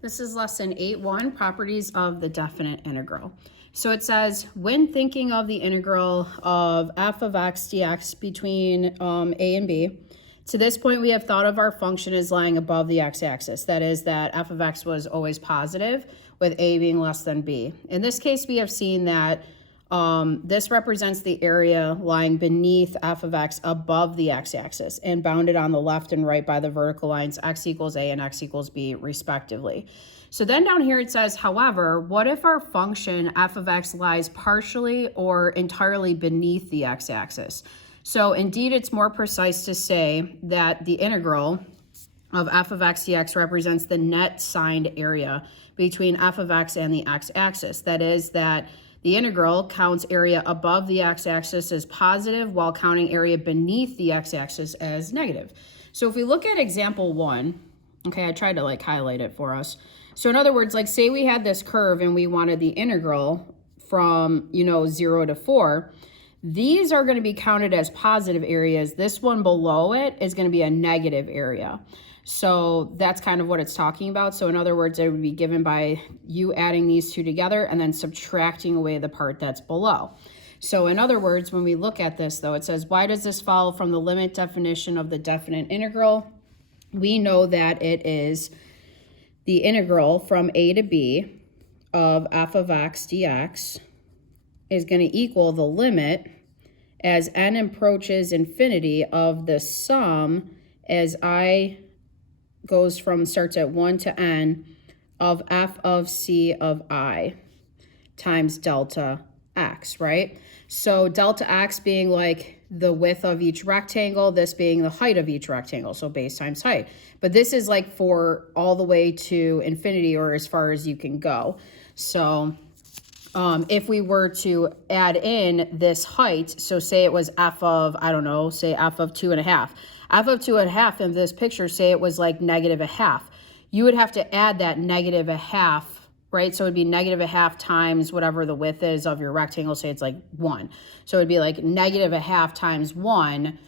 This is lesson 8.1, properties of the definite integral. So it says, when thinking of the integral of f of x dx between a and b, to this point we have thought of our function as lying above the x-axis. That is that f of x was always positive, with a being less than b. In this case, we have seen that this represents the area lying beneath f of x above the x-axis and bounded on the left and right by the vertical lines x equals a and x equals b respectively. So then down here it says, however, what if our function f of x lies partially or entirely beneath the x-axis? So indeed, it's more precise to say that the integral of f of x dx represents the net signed area between f of x and the x-axis. That is that the integral counts area above the x-axis as positive while counting area beneath the x-axis as negative. So if we look at example 1, okay, I tried to highlight it for us. So in other words, say we had this curve and we wanted the integral from, 0 to 4. These are going to be counted as positive areas. This one below it is going to be a negative area. So that's kind of what it's talking about. So in other words, it would be given by you adding these two together and then subtracting away the part that's below. So in other words, when we look at this though, it says, why does this follow from the limit definition of the definite integral? We know that it is the integral from a to b of f of x dx is going to equal the limit as n approaches infinity of the sum as I starts at 1 to n of f of c of I times delta x, right? So delta x being the width of each rectangle, this being the height of each rectangle, so base times height. But this is for all the way to infinity or as far as you can go. So if we were to add in this height, so say it was f of, say f of 2.5. F of 2.5 in this picture, say it was negative a half. You would have to add that negative a half, right? So it would be negative a half times whatever the width is of your rectangle, say it's 1. So it would be negative a half times 1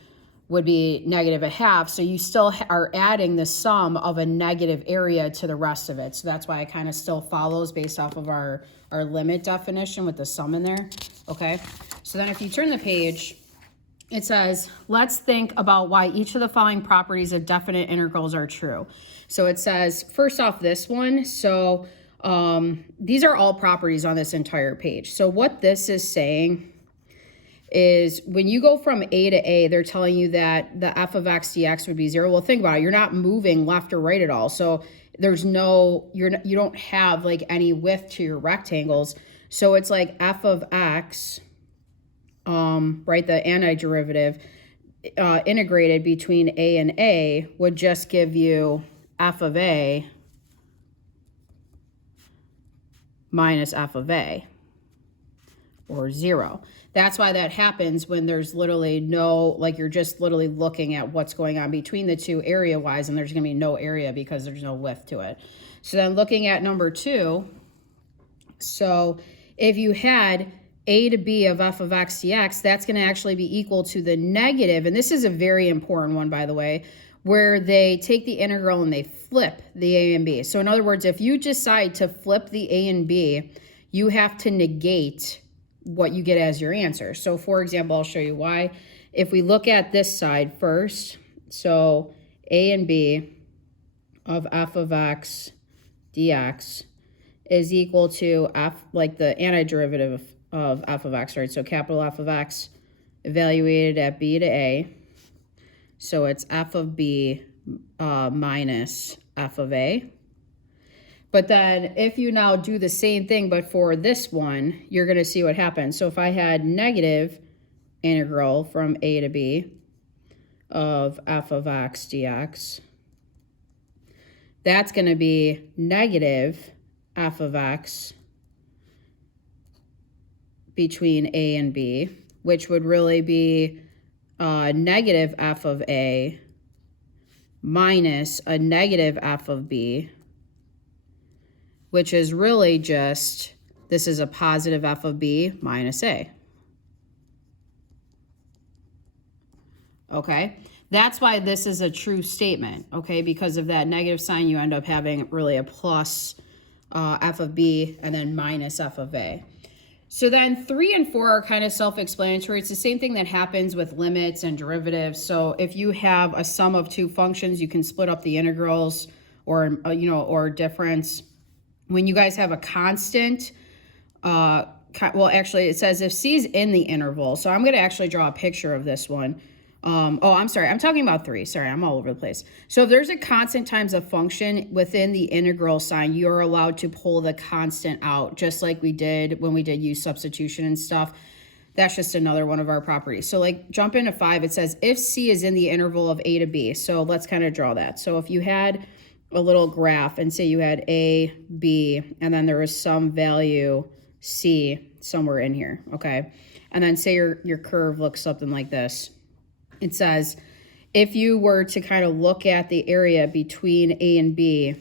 would be negative a half. So you still are adding the sum of a negative area to the rest of it. So that's why it kind of still follows based off of our limit definition with the sum in there, okay? So then if you turn the page, it says, let's think about why each of the following properties of definite integrals are true. So it says, first off, this one. So these are all properties on this entire page. So what this is saying is when you go from a to a, they're telling you that the f of x dx would be 0. Well, think about it. You're not moving left or right at all. So there's no, you don't have any width to your rectangles. So it's f of x, right, the antiderivative integrated between a and a would just give you f of a minus f of a, or 0. That's why that happens when there's literally no, you're just literally looking at what's going on between the two area-wise, and there's going to be no area because there's no width to it. So then looking at number 2, so if you had a to b of f of x dx, that's going to actually be equal to the negative, and this is a very important one, by the way, where they take the integral and they flip the a and b. So in other words, if you decide to flip the a and b, you have to negate what you get as your answer. So for example, I'll show you why. If we look at this side first, so a and b of f of x dx is equal to f, the antiderivative of f of x, right? So capital F of x evaluated at b to a. So it's f of b minus f of a. But then if you now do the same thing, but for this one, you're going to see what happens. So if I had negative integral from a to b of f of x dx, that's going to be negative f of x between a and b, which would really be negative f of a minus a negative f of b, which is really just, this is a positive f of b minus a. Okay, That's why this is a true statement, okay? Because of that negative sign, you end up having really a plus f of b and then minus f of a. So then 3 and 4 are kind of self-explanatory. It's the same thing that happens with limits and derivatives. So if you have a sum of two functions, you can split up the integrals or, or difference. When you guys have a constant, well, actually, it says if c is in the interval. So I'm going to actually draw a picture of this one. Oh, I'm sorry. I'm talking about 3. Sorry, I'm all over the place. So if there's a constant times a function within the integral sign, you're allowed to pull the constant out, just like we did when we did use substitution and stuff. That's just another one of our properties. So like jump into 5, it says if c is in the interval of a to b. So let's kind of draw that. So if you had a little graph and say you had a, b, and then there was some value c somewhere in here, okay? And then say your curve looks something like this. It says, if you were to kind of look at the area between A and B,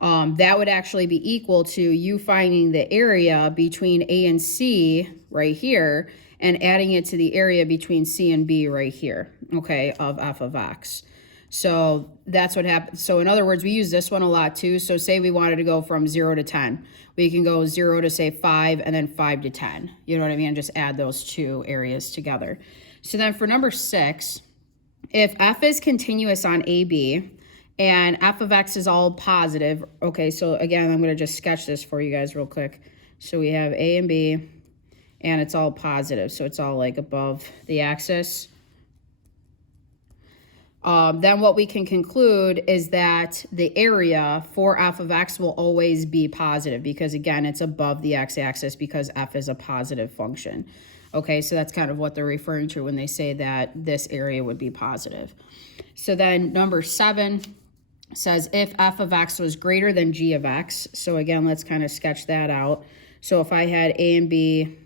that would actually be equal to you finding the area between A and C right here and adding it to the area between C and B right here, okay, of f of x. So that's what happens. So in other words, we use this one a lot too. So say we wanted to go from 0 to 10. We can go 0 to say 5 and then 5 to 10. You know what I mean? Just add those two areas together. So then for number 6, if f is continuous on AB and f of x is all positive, okay, so again, I'm going to just sketch this for you guys real quick. So we have A and B, and it's all positive, so it's all like above the axis. Then what we can conclude is that the area for f of x will always be positive because, again, it's above the x-axis because f is a positive function. Okay, so that's kind of what they're referring to when they say that this area would be positive. So then number 7 says if f of x was greater than g of x. So again, let's kind of sketch that out. So if I had A and B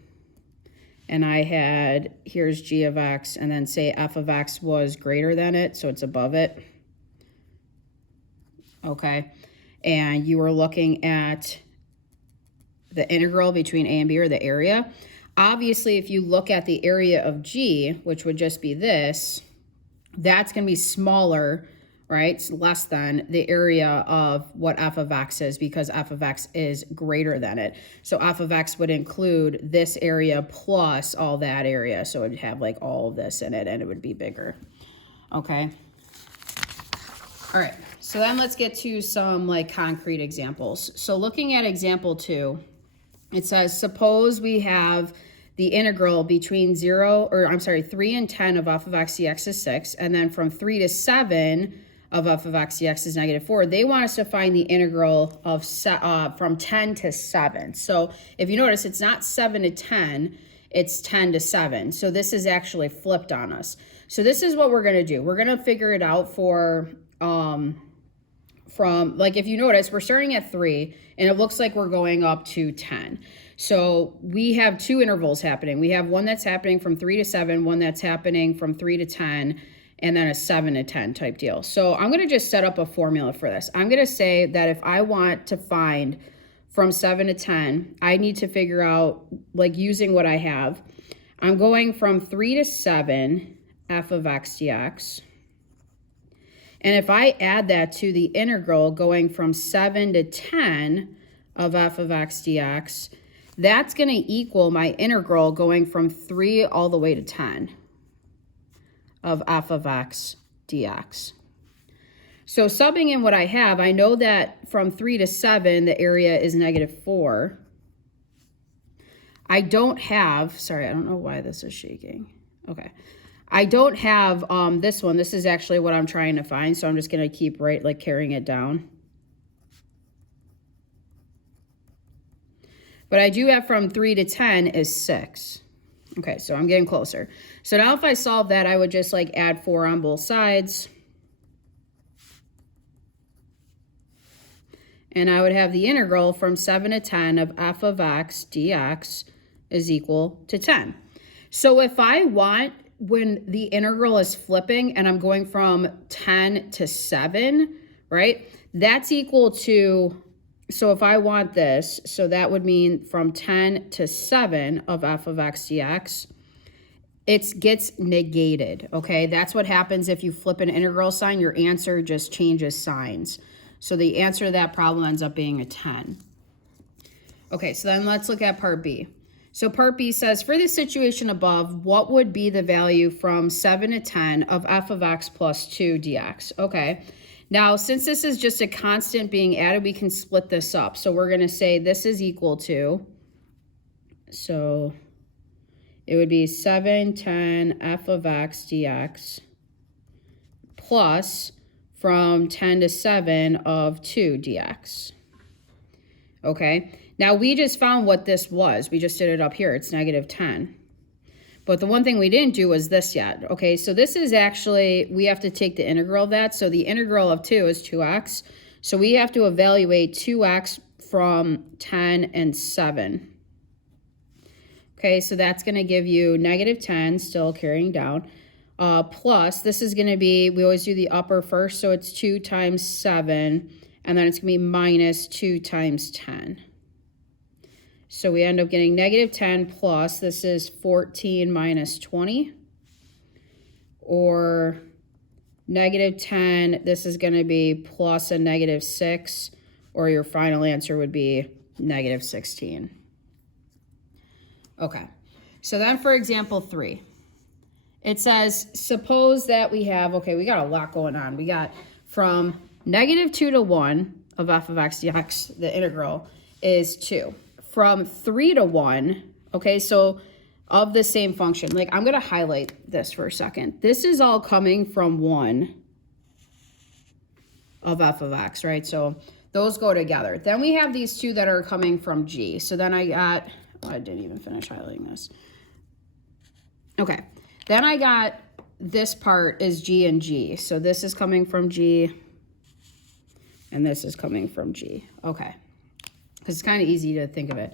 and I had, here's g of x, and then say f of x was greater than it, so it's above it. Okay, and you were looking at the integral between A and B, or the area. Obviously, if you look at the area of G, which would just be this, that's going to be smaller, right? It's less than the area of what f of x is because f of x is greater than it. So f of x would include this area plus all that area. So it would have like all of this in it and it would be bigger. Okay. All right. So then let's get to some like concrete examples. So looking at example 2, it says, suppose we have the integral between 3 and 10 of f of x dx is 6, and then from 3 to 7 of f of x dx is -4. They want us to find the integral of from 10 to 7. So if you notice, it's not 7 to 10, it's 10 to 7. So this is actually flipped on us. So this is what we're going to do. We're going to figure it out for, from, like, if you notice, we're starting at 3, and it looks like we're going up to 10. So we have two intervals happening. We have one that's happening from 3 to 7, one that's happening from 3 to 10, and then a 7 to 10 type deal. So I'm going to just set up a formula for this. I'm going to say that if I want to find from 7 to 10, I need to figure out, like using what I have, I'm going from 3 to 7, f of x dx. And if I add that to the integral going from 7 to 10 of f of x dx, that's going to equal my integral going from 3 all the way to 10 of f of x dx. So subbing in what I have, I know that from 3 to 7, the area is -4. I don't have, sorry, I don't know why this is shaking. Okay. I don't have this one. This is actually what I'm trying to find, so I'm just going to keep carrying it down. But I do have from 3 to 10 is 6. Okay, so I'm getting closer. So now if I solve that, I would just add 4 on both sides. And I would have the integral from 7 to 10 of f of x dx is equal to 10. So if I want, when the integral is flipping and I'm going from 10 to 7, right, that's equal to, so if I want this, so that would mean from 10 to 7 of f of x dx, it gets negated, okay? That's what happens if you flip an integral sign. Your answer just changes signs. So the answer to that problem ends up being a 10. Okay, so then let's look at part B. So part B says, for the situation above, what would be the value from 7 to 10 of f of x plus 2 dx? Okay, now since this is just a constant being added, we can split this up. So we're going to say this is equal to, so it would be 7, 10 f of x dx plus from 10 to 7 of 2 dx. Okay, now we just found what this was. We just did it up here. It's negative 10. But the one thing we didn't do was this yet. Okay, so this is actually, we have to take the integral of that. So the integral of 2 is 2x. So we have to evaluate 2x from 10 and 7. Okay, so that's going to give you negative 10, still carrying down, plus this is going to be, we always do the upper first, so it's 2 times 7, and then it's going to be minus 2 times 10. So we end up getting negative 10 plus, this is 14 minus 20, or negative 10, this is going to be plus a negative 6, or your final answer would be negative 16. Okay, so then for example 3, it says, suppose that we have, okay, we got a lot going on. We got from negative 2 to 1 of f of x dx, the integral is 2. From 3 to 1, okay, so of the same function, like I'm going to highlight this for a second. This is all coming from 1 of f of x, right? So those go together. Then we have these two that are coming from g. So then I got, oh, I didn't even finish highlighting this. Okay, then I got this part is g and g. So this is coming from g, and this is coming from g. Okay, because it's kind of easy to think of it.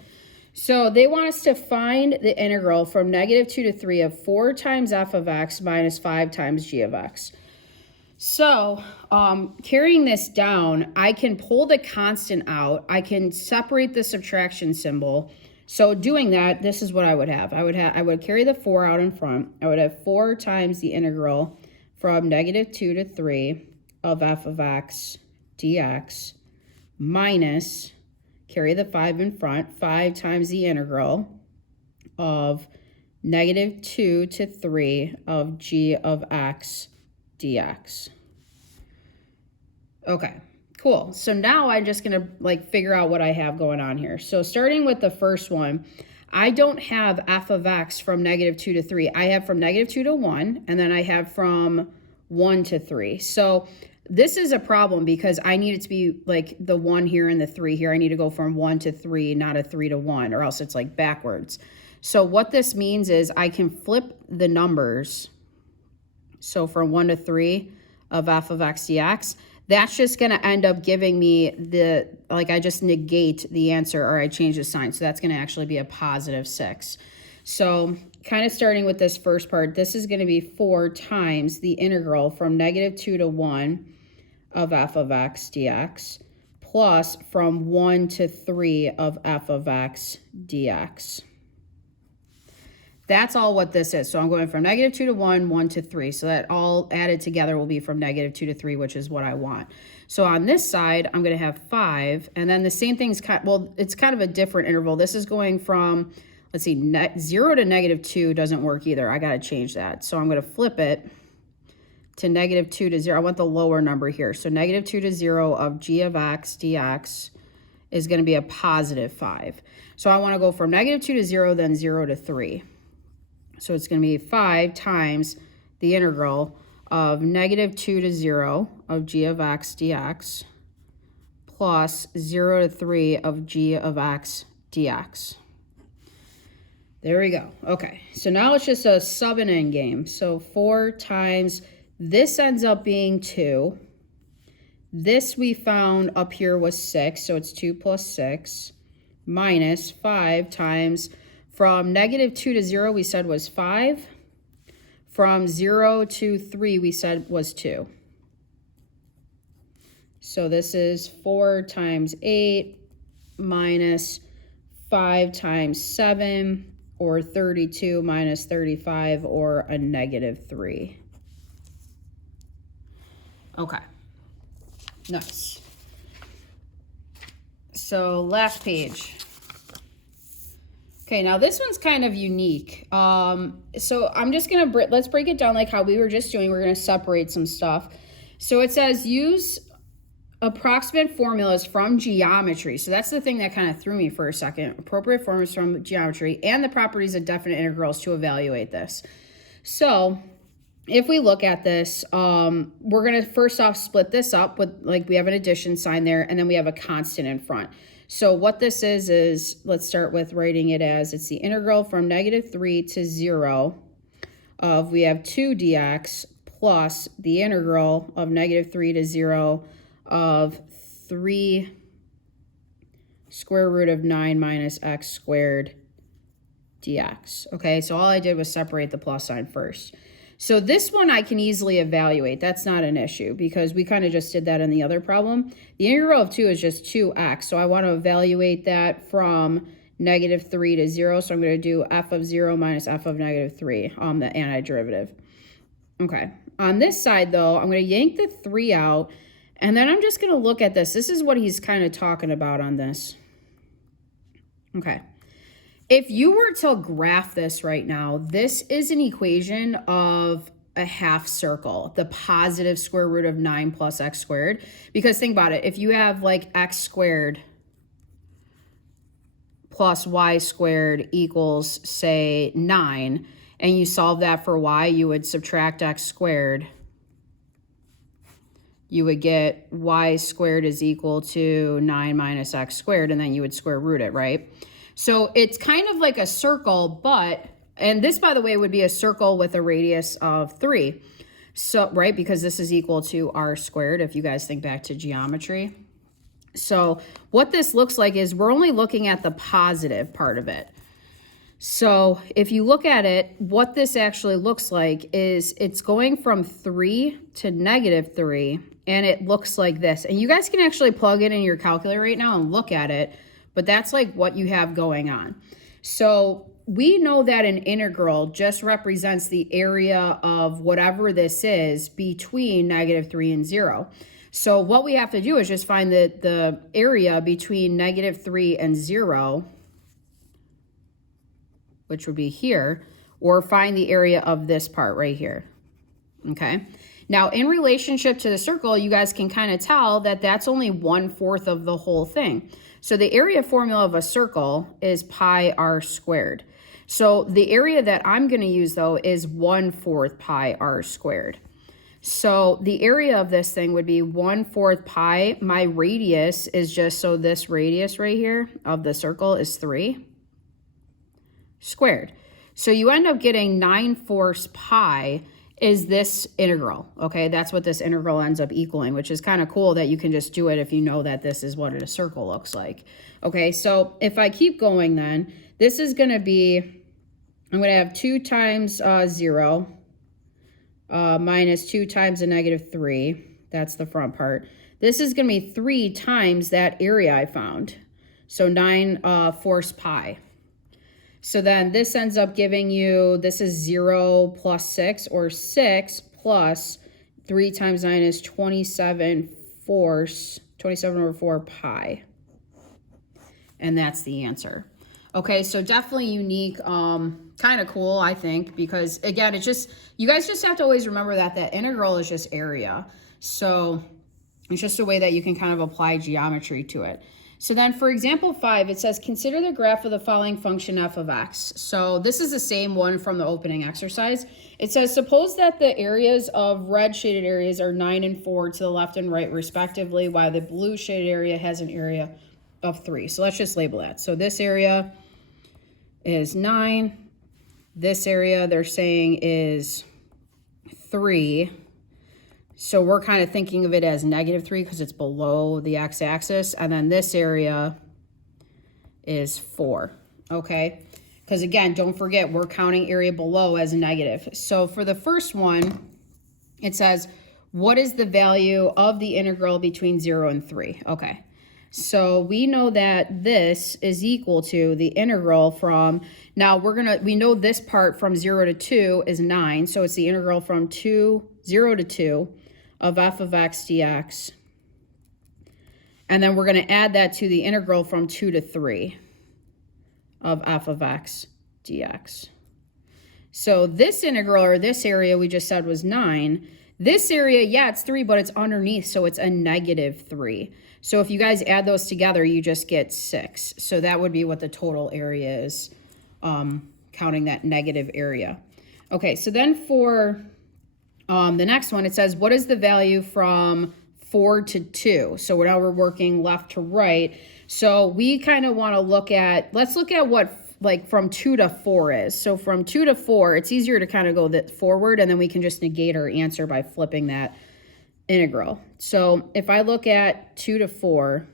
So they want us to find the integral from negative 2 to 3 of 4 times f of x minus 5 times g of x. So carrying this down, I can pull the constant out. I can separate the subtraction symbol. So doing that, this is what I would have. I would carry the 4 out in front. I would have 4 times the integral from negative 2 to 3 of f of x dx minus, carry the 5 in front, 5 times the integral of negative 2 to 3 of g of x dx. Okay. Cool. So now I'm just going to figure out what I have going on here. So starting with the first one, I don't have f of x from negative 2 to 3. I have from negative 2 to 1, and then I have from 1 to 3. So this is a problem because I need it to be like the 1 here and the 3 here. I need to go from 1 to 3, not a 3 to 1, or else it's like backwards. So what this means is I can flip the numbers. So from 1 to 3 of f of x dx, that's just going to end up giving me the, I just negate the answer, or I change the sign. So that's going to actually be a positive 6. So kind of starting with this first part, this is going to be 4 times the integral from negative 2 to 1 of f of x dx plus from 1 to 3 of f of x dx. That's all what this is. So I'm going from negative 2 to 1, 1 to 3. So that all added together will be from negative 2 to 3, which is what I want. So on this side, I'm going to have 5. And then the same thing's it's kind of a different interval. This is going from, let's see, 0 to negative 2 doesn't work either. I got to change that. So I'm going to flip it to negative 2 to 0. I want the lower number here. So negative 2 to 0 of g of x dx is going to be a positive 5. So I want to go from negative 2 to 0, then 0 to 3. So it's going to be 5 times the integral of negative 2 to 0 of g of x dx plus 0 to 3 of g of x dx. There we go. Okay, so now it's just a sub and end game. So 4 times, this ends up being 2. This we found up here was 6, so it's 2 plus 6 minus 5 times, from negative 2 to 0 we said was 5. From 0 to 3 we said was 2. So this is 4 times 8 minus 5 times 7 or 32 minus 35, or a -3. Okay, nice. So last page. Okay, now this one's kind of unique. So I'm just gonna, let's break it down like how we were just doing. We're gonna separate some stuff. So it says use approximate formulas from geometry. So that's the thing that kind of threw me for a second. Appropriate formulas from geometry and the properties of definite integrals to evaluate this. So if we look at this, we're going to first off split this up with, like, we have an addition sign there, and then we have a constant in front. So what this is let's start with writing it as, it's the integral from -3 to 0 of, we have 2 dx plus the integral of -3 to 0 of 3 square root of 9 minus x squared dx. Okay, so all I did was separate the plus sign first. So this one I can easily evaluate. That's not an issue because we kind of just did that in the other problem. The integral of 2 is just 2x. So I want to evaluate that from -3 to 0. So I'm going to do f of 0 minus f of -3 on the antiderivative. Okay. On this side, though, I'm going to yank the 3 out. And then I'm just going to look at this. This is what he's kind of talking about on this. Okay. If you were to graph this right now, this is an equation of a half circle, the positive square root of 9 plus x squared. Because think about it, if you have like x squared plus y squared equals, say, 9, and you solve that for y, you would subtract x squared. You would get y squared is equal to 9 minus x squared, and then you would square root it, right? So it's kind of like a circle, but, and this, by the way, would be a circle with a radius of 3. So, right, because this is equal to r squared, if you guys think back to geometry. So what this looks like is we're only looking at the positive part of it. So if you look at it, what this actually looks like is it's going from 3 to -3, and it looks like this. And you guys can actually plug it in your calculator right now and look at it, but that's like what you have going on. So we know that an integral just represents the area of whatever this is between -3 and 0. So what we have to do is just find the area between -3 and 0, which would be here, or find the area of this part right here, okay? Now, in relationship to the circle, you guys can kind of tell that that's only 1/4 of the whole thing. So the area formula of a circle is pi r squared. So the area that I'm going to use, though, is 1/4 pi r squared. So the area of this thing would be 1/4 pi. My radius is just, so this radius right here of the circle is 3 squared. So you end up getting 9/4 pi is this integral, okay? That's what this integral ends up equaling, which is kind of cool that you can just do it if you know that this is what a circle looks like. Okay, so if I keep going then, this is going to be, I'm going to have 2 times 0 minus 2 times a -3. That's the front part. This is going to be 3 times that area I found. So 9/4 pi. So then this ends up giving you, this is 0 plus 6, or 6 plus 3 times 9 is 27 over 4 pi. And that's the answer. Okay, so definitely unique, kind of cool, I think, because again, it's just, you guys just have to always remember that that integral is just area. So it's just a way that you can kind of apply geometry to it. So then for example 5, it says, consider the graph of the following function f of x. So this is the same one from the opening exercise. It says, suppose that the areas of red shaded areas are 9 and 4 to the left and right respectively, while the blue shaded area has an area of 3. So let's just label that. So this area is 9. This area they're saying is 3. So we're kind of thinking of it as -3 because it's below the x-axis. And then this area is 4, okay? Because again, don't forget, we're counting area below as a negative. So for the first one, it says, what is the value of the integral between 0 and 3? Okay, So we know that this is equal to the integral from, now we know this part from 0 to 2 is 9. So it's the integral from 0 to 2 of f of x dx. And then we're going to add that to the integral from 2 to 3 of f of x dx. So this integral, or this area we just said was 9. This area, yeah, it's 3, but it's underneath, so it's a -3. So if you guys add those together, you just get 6. So that would be what the total area is, counting that negative area. Okay, so then for the next one, it says, what is the value from 4 to 2? So now we're working left to right. So we kind of want to look at, let's look at what like from 2 to 4 is. So from 2 to 4, it's easier to kind of go forward, and then we can just negate our answer by flipping that integral. So if I look at 2 to 4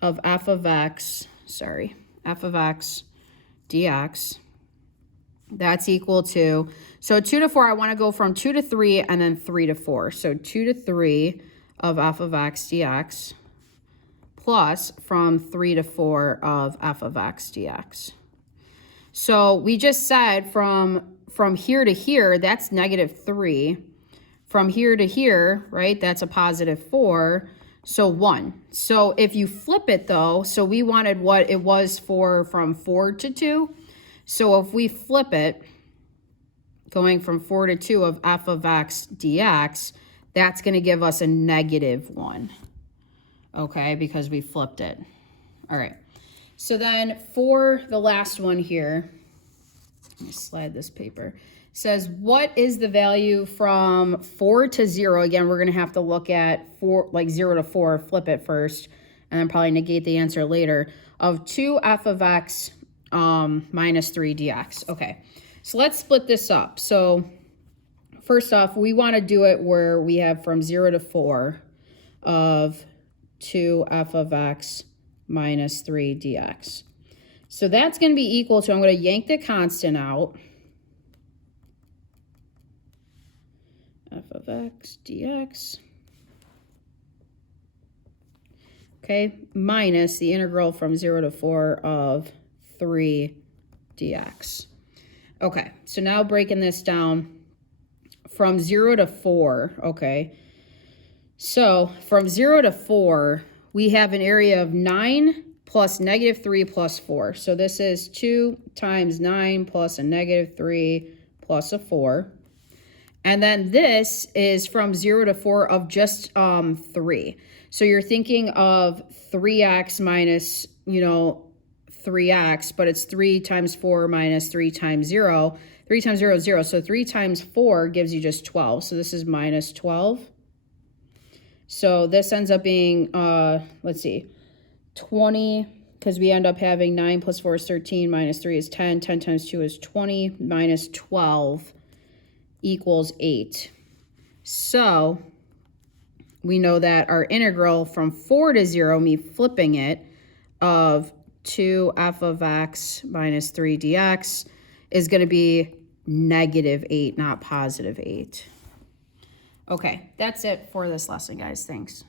of f of x dx, that's equal to, so 2 to 4, I want to go from 2 to 3 and then 3 to 4. So 2 to 3 of f of x dx plus from 3 to 4 of f of x dx. So we just said from here to here, that's -3. From here to here, right, that's a +4, so 1. So if you flip it though, so we wanted what it was from 4 to 2. So if we flip it, going from 4 to 2 of f of x dx, that's going to give us a -1, okay, because we flipped it. All right. So then for the last one here, let me slide this paper. It says, what is the value from 4 to 0? Again, we're going to have to look at 0 to 4, flip it first, and then probably negate the answer later, of 2f of x minus 3 dx. Okay, so let's split this up. So first off, we want to do it where we have from 0 to 4 of 2f of x minus 3 dx. So that's going to be equal to, I'm going to yank the constant out, f of x dx, okay, minus the integral from 0 to 4 of 3 dx. Okay, so now breaking this down from 0 to 4, okay, so from 0 to 4, we have an area of 9 plus -3 plus 4. So this is 2 times 9 plus a -3 plus a 4. And then this is from 0 to 4 of just 3. So you're thinking of 3x minus, 3x, but it's 3 times 4 minus 3 times 0. 3 times 0 is 0. So 3 times 4 gives you just 12. So this is minus 12. So this ends up being, let's see, 20, because we end up having 9 plus 4 is 13, minus 3 is 10, 10 times 2 is 20, minus 12 equals 8. So we know that our integral from 4 to 0, me flipping it, of 2f of x minus 3 dx is going to be -8, not +8. Okay, that's it for this lesson, guys. Thanks.